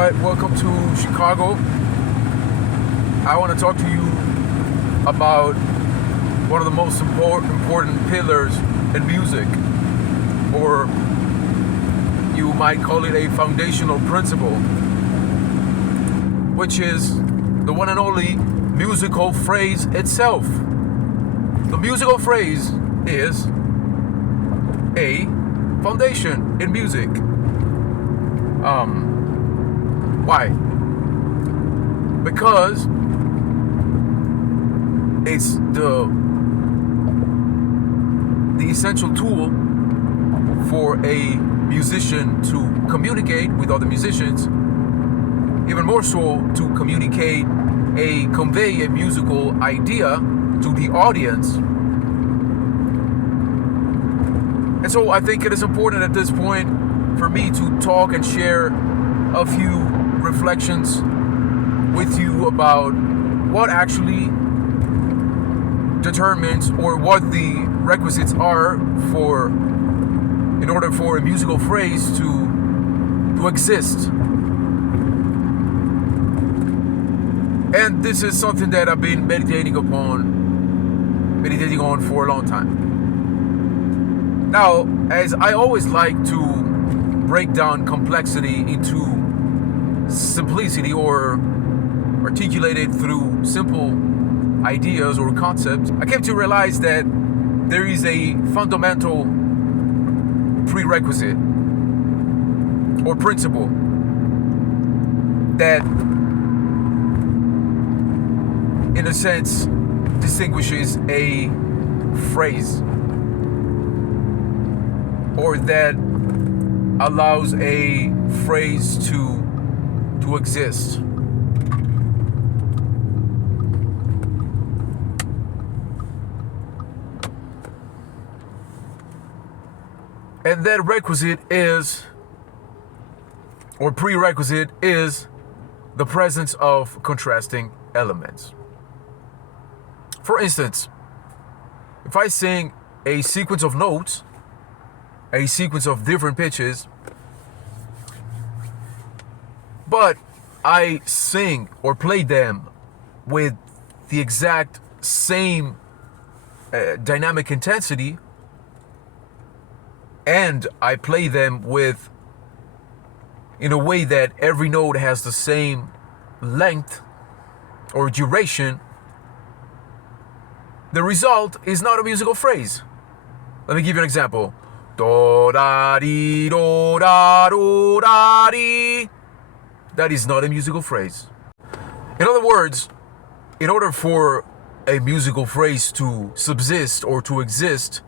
Alright, welcome to Chicago. I want to talk to you about one of the most important pillars in music, or you might call it a foundational principle, which is the one and only musical phrase itself. The musical phrase is a foundation in music. Why? Because it's the essential tool for a musician to communicate with other musicians, even more so to convey a musical idea to the audience. And so I think it is important at this point for me to talk and share a few reflections with you about what actually determines, or what the requisites are in order for a musical phrase to exist. And this is something that I've been meditating on for a long time. Now, as I always like to break down complexity into simplicity, or articulate it through simple ideas or concepts, I came to realize that there is a fundamental prerequisite or principle that, in a sense, distinguishes a phrase, or that allows a phrase to exist. And that requisite is, or prerequisite is, the presence of contrasting elements. For instance, if I sing a sequence of notes, a sequence of different pitches, but I sing or play them with the exact same dynamic intensity, and I play them in a way that every note has the same length or duration, the result is not a musical phrase. Let me give you an example. Do da di do da do da di. That is not a musical phrase. In other words, in order for a musical phrase to subsist or to exist,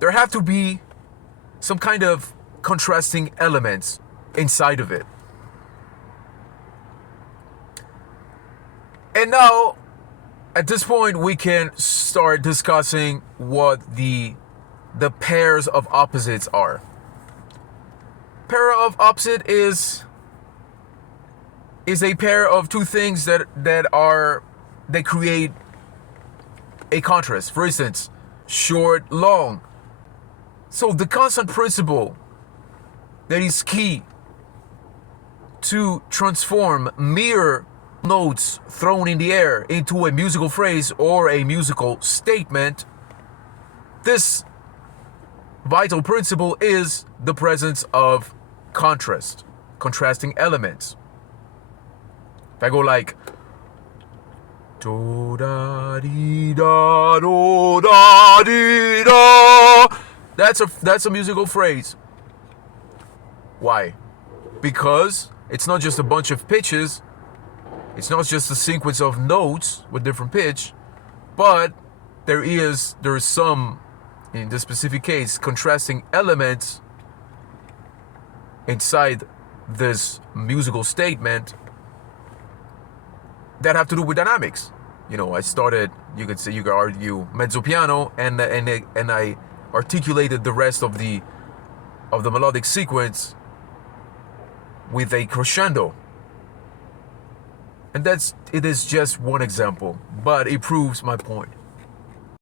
there have to be some kind of contrasting elements inside of it. And now, at this point, we can start discussing what the pairs of opposites are. Pair of opposite is a pair of two things that create a contrast. For instance, short, long. So the constant principle that is key to transform mere notes thrown in the air into a musical phrase or a musical statement, this vital principle is the presence of contrasting elements. If I go like do da di da do da di da, that's a musical phrase. Why? Because it's not just a bunch of pitches, it's not just a sequence of notes with different pitch, but there is some, in this specific case, contrasting elements inside this musical statement that have to do with dynamics. You know, you could argue mezzo piano, and I articulated the rest of the melodic sequence with a crescendo. And it is just one example, but it proves my point.